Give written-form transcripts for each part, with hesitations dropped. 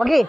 ಹೋಗಿ.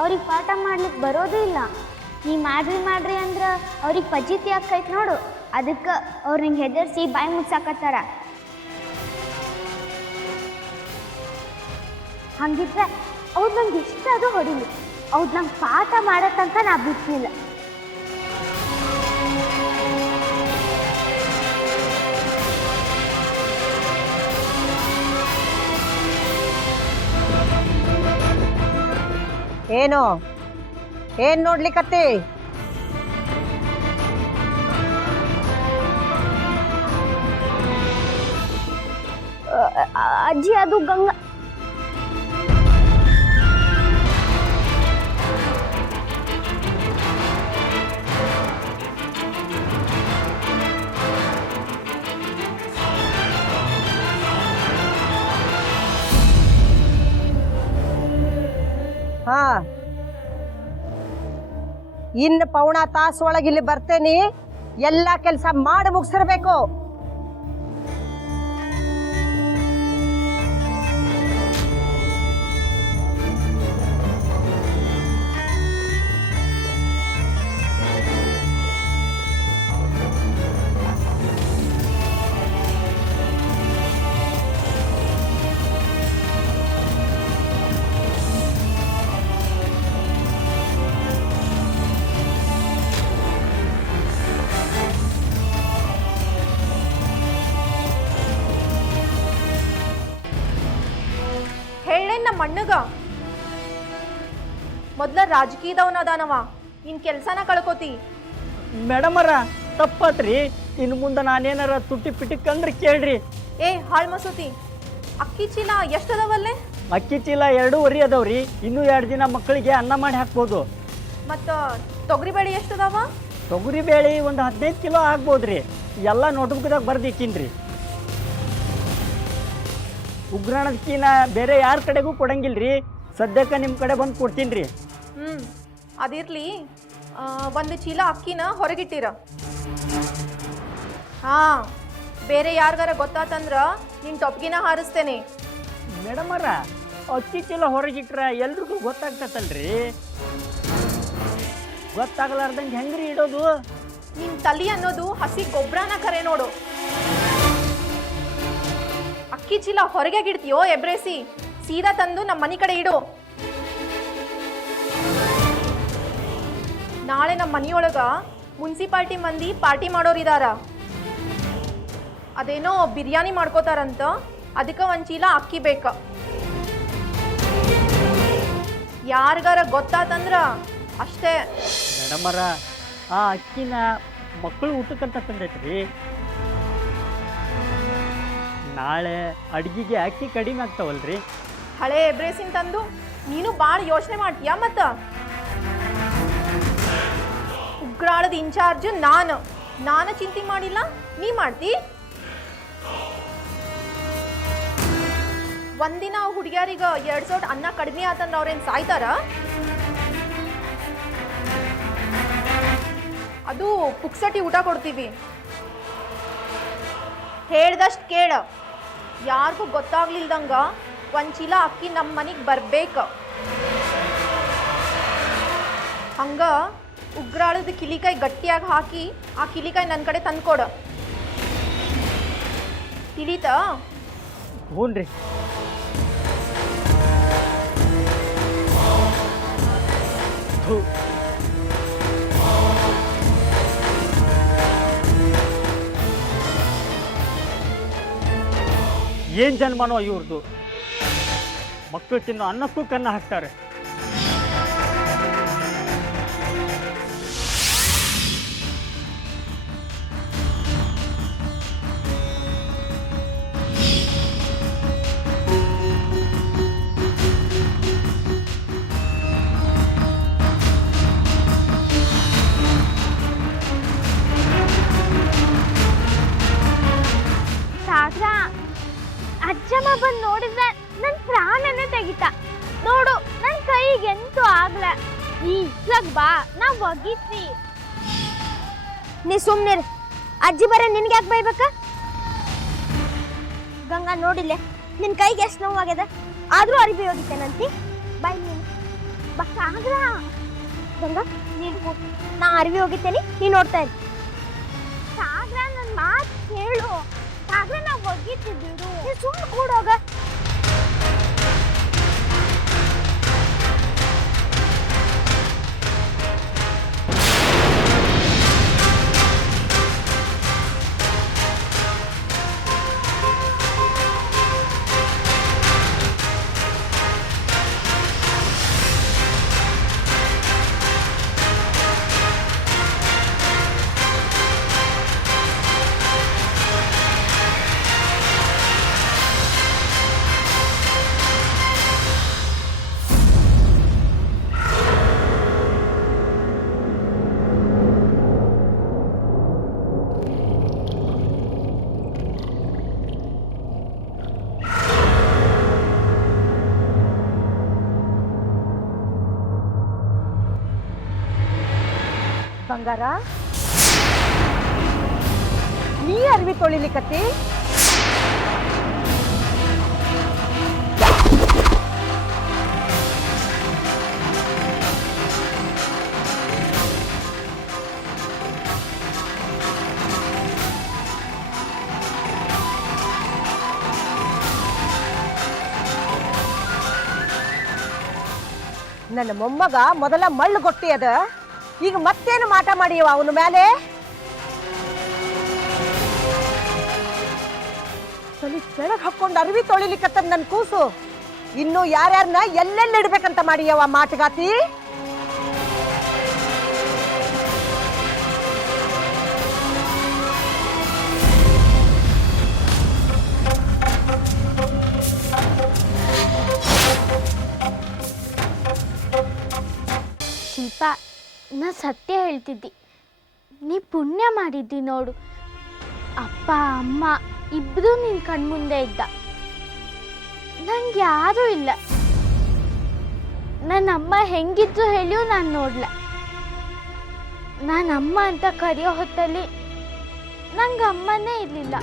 ಅವ್ರಿಗೆ ಪಾಠ ಮಾಡ್ಲಿಕ್ಕೆ ಬರೋದು ಇಲ್ಲ. ನೀ ಮಾಡ್ರಿ ಅಂದ್ರೆ ಅವ್ರಿಗೆ ಪಜಿತಿ ಆಕೈತೆ ನೋಡು. ಅದಕ್ಕೆ ಅವ್ರು ನಿಂಗೆ ಹೆದರ್ಸಿ ಬಾಯಿ ಮುಚ್ಚಾಕತ್ತಾರ. ಹಂಗಿದ್ರೆ ಅವ್ರು ನಂಗೆ ಇಷ್ಟ ಅದು ಹೊಡಿಲಿ. ಅವ್ರು ನಂಗೆ ಪಾಠ ಮಾಡೋ ತನಕ ನಾ ಬಿಟ್ಟಿಲ್ಲ. ಏನು ಏನ್ ನೋಡ್ಲಿಕ್ಕತ್ತಿ? ಅಜ್ಜಿ ಅದು ಗಂಗಾ. ಹಾ, ಇನ್ನು ಪೌಣ ತಾಸು ಒಳಗೆ ಇಲ್ಲಿ ಬರ್ತೇನಿ. ಎಲ್ಲ ಕೆಲಸ ಮಾಡಿ ಮುಗಿಸಿರ್ಬೇಕು. ನಮ್ಮ ಅಣ್ಣಗ ಮೊದ್ಲ ರಾಜಕೀಯದವನ ಅದಾನವ. ನಿನ್ ಕೆಲ್ಸನ ಕಳ್ಕೋತಿ. ಮೇಡಮರ ತಪ್ಪತ್ರಿ. ಇನ್ನು ಮುಂದೆ ನಾನೇನಾರ ತುಟ್ಟಿ ಪಿಟಿಕ್ ಕೇಳ್ರಿ. ಏ ಹಾಳ್ ಮಸೂತಿ, ಅಕ್ಕಿ ಚೀಲ ಎಷ್ಟದವಲ್ಲೇ? ಅಕ್ಕಿ ಚೀಲ 2.5 ಅದಾವ್ರಿ. ಇನ್ನೂ 2 ದಿನ ಮಕ್ಕಳಿಗೆ ಅನ್ನ ಮಾಡಿ ಹಾಕ್ಬೋದು. ಮತ್ತ ತೊಗರಿ ಬೇಳೆ ಎಷ್ಟದವ? ತೊಗರಿ ಬೇಳೆ ಒಂದು 15 ಕಿಲೋ ಆಗ್ಬೋದ್ರಿ. ಎಲ್ಲ ನೋಟ್ಬುಕ್ದಾಗ ಬರ್ದಿಕ್ಕಿನ್ರಿ. ಉಗ್ರಾಣದಕ್ಕಿನ ಬೇರೆ ಯಾರ ಕಡೆಗೂ ಕೊಡಂಗಿಲ್ರಿ. ಸದ್ಯಕ್ಕೆ ನಿಮ್ಮ ಕಡೆ ಬಂದು ಕೊಡ್ತೀನಿ ರೀ. ಅದಿರ್ಲಿ, ಒಂದು ಚೀಲ ಅಕ್ಕಿನ ಹೊರಗಿಟ್ಟಿರ. ಹಾಂ, ಬೇರೆ ಯಾರಿಗಾರ ಗೊತ್ತಾತಂದ್ರೆ ನಿನ್ನ ಟೊಪ್ಗಿನ ಹಾರಿಸ್ತೇನೆ. ಮೇಡಮರ, ಅಕ್ಕಿ ಚೀಲ ಹೊರಗಿಟ್ರೆ ಎಲ್ರಿಗೂ ಗೊತ್ತಾಗ್ತತಲ್ರಿ. ಗೊತ್ತಾಗಲಾರ್ದಂಗೆ ಹೆಂಗ್ರಿ ಇಡೋದು? ನಿನ್ನ ತಲೆ ಅನ್ನೋದು ಹಸಿ ಗೊಬ್ಬರನ ಕರೆ ನೋಡು. ಅಕ್ಕಿ ಚೀಲ ಹೊರಗೆ ಗಿಡ್ತೀಯೋ ಎಬ್ರೇಸಿ, ಸೀದಾ ತಂದು ನಮ್ಮ ಮನೆ ಕಡೆ ಇಡು. ನಾಳೆ ನಮ್ಮ ಮನೆಯೊಳಗ ಮುನ್ಸಿಪಾಲ್ಟಿ ಮಂದಿ ಪಾರ್ಟಿ ಮಾಡೋರಿದಾರ. ಅದೇನೋ ಬಿರಿಯಾನಿ ಮಾಡ್ಕೋತಾರಂತ, ಅದಕ್ಕೆ ಒಂದು ಚೀಲ ಅಕ್ಕಿ ಬೇಕ. ಯಾರಿಗಾರ ಗೊತ್ತಾತಂದ್ರ ಅಷ್ಟೇ. ಮೇಡಮರ ಆ ಅಕ್ಕಿನ ಮಕ್ಕಳು ಊಟಕ್ಕಂತ ತಂದೈತ್ರಿ. ನಾಳೆ ಅಡ್ಗಿಗೆ ಅಕ್ಕಿ ಕಡಿಮೆ ಆಗ್ತಾವಲ್ರಿ. ಹಳೆ ಎಬ್ರೇಸಿನ್ ತಂದು ನೀನು ಭಾಳ ಯೋಚನೆ ಮಾಡ್ತೀಯ. ಮತ್ತ ಉಗ್ರಾಳದ ಇನ್ಚಾರ್ಜ್ ನಾನು ಚಿಂತೆ ಮಾಡಿಲ್ಲ, ನೀ ಮಾಡ್ತಿ. ಒಂದಿನ ಹುಡುಗಿಯರಿಗ 2 ಸೌಟ್ ಅನ್ನ ಕಡಿಮೆ ಆತಂದ್ರೆ ಅವ್ರೇನು ಸಾಯ್ತಾರ? ಅದು ಪುಕ್ಸಟಿ ಊಟ ಕೊಡ್ತೀವಿ. ಹೇಳ್ದಷ್ಟು ಕೇಳ. ಯಾರಿಗೂ ಗೊತ್ತಾಗ್ಲಿಲ್ದಂಗ 1 ಚೀಲ ಅಕ್ಕಿ ನಮ್ಮ ಮನೆಗೆ ಬರ್ಬೇಕು. ಹಂಗ ಉಗ್ರಾಳದ ಕಿಲಿಕಾಯಿ ಗಟ್ಟಿಯಾಗಿ ಹಾಕಿ ಆ ಕಿಲಿಕಾಯಿ ನನ್ನ ಕಡೆ ತಂದ್ಕೊಡ. ತಿಳಿತಾ? ಹ್ಞೂ ರೀ. ಏನ್ ಜನ್ಮನೋ ಇವ್ರದ್ದು. ಮಕ್ಕಳು ತಿನ್ನೋ ಅನ್ನಕ್ಕೂ ಕನ್ನ ಹಾಕ್ತಾರೆ. ಸಾಗ್ರ ಅಜ್ಜಮ್ಮ ಬಂದು ನೋಡಿದ್ರೆ ನನ್ನ ಪ್ರಾಣನೇ ತೆಗಿತಾ. ನೋಡು ನನ್ನ ಕೈಗೆ ಎಂತೂ ಆಗ್ಲ. ಈಗ್ಲಾಗ ಬಾ ನಾ ಒಗಿತ್ವಿ. ನೀ ಸುಮ್ಮನೆ ಅಜ್ಜಿ ಬರ ನಿನ್ಗೆ ಯಾಕೆ ಬೈಬೇಕ? ಗಂಗಾ ನೋಡಿಲ್ಲ ನಿನ್ನ ಕೈಗೆ ಎಷ್ಟು ನೋವಾಗ್ಯದ, ಆದ್ರೂ ಅರಿಬಿ ಹೋಗಿತ್ತೇನಂತಿ. ಬಾಯ್ ನೀನು ಬಾ. ಸಾಗ್ರ ಗಂಗಾ ನೀನು ಹೋಗಿ, ನಾ ಅರಿವಿ ಹೋಗಿತ್ತೇನೆ, ನೀ ನೋಡ್ತಾ ಇದ್ದೆ. ಸಾಗ್ರ ನನ್ನ ಮಾತು ಕೇಳು. ಸಾಗ್ರ ನಾ ಒಗಿತಿದ್ದು, ನೀ ಸುಮ್ಮನೆ ಕೂಡೋಗ. ಬಂಗಾರ, ನೀ ಅರ್ವಿ ತೊಳಿಲಿಕತ್ತಿ? ನನ್ನ ಮೊಮ್ಮಗ ಮೊದಲ ಮಳ್ಳು ಗೊಟ್ಟಿ ಅದ, ಈಗ ಮತ್ತೇನು ಮಾಟ ಮಾಡಿಯವ ಅವನ ಮೇಲೆ? ತಲೆ ಕೆಳಗೆ ಹಾಕೊಂಡು ಅರಿವಿ ತೊಳಿಲಿಕ್ಕತ್ತದ ನನ್ನ ಕೂಸು. ಇನ್ನು ಯಾರ್ಯಾರನ್ನ ಎಲ್ಲೆಲ್ಲಿ ಇಡ್ಬೇಕಂತ ಮಾಡಿಯವ ಮಾಟಗಾತಿ? ಶಿಲ್ಪ, ನಾ ಸತ್ಯ ಹೇಳ್ತಿದ್ದಿ. ನೀ ಪುಣ್ಯ ಮಾಡಿದ್ದಿ ನೋಡು. ಅಪ್ಪ ಅಮ್ಮ ಇಬ್ಬರೂ ನಿನ್ನ ಕಣ್ಮುಂದೆ ಇದ್ದ. ನಂಗೆ ಯಾರೂ ಇಲ್ಲ. ನನ್ನ ಅಮ್ಮ ಹೆಂಗಿದ್ರು ಹೇಳಿಯೂ ನಾನು ನೋಡ್ಲ. ನಾನು ಅಮ್ಮ ಅಂತ ಕರೆಯೋ ಹೊತ್ತಲ್ಲಿ ನಂಗೆ ಅಮ್ಮನೇ ಇರಲಿಲ್ಲ.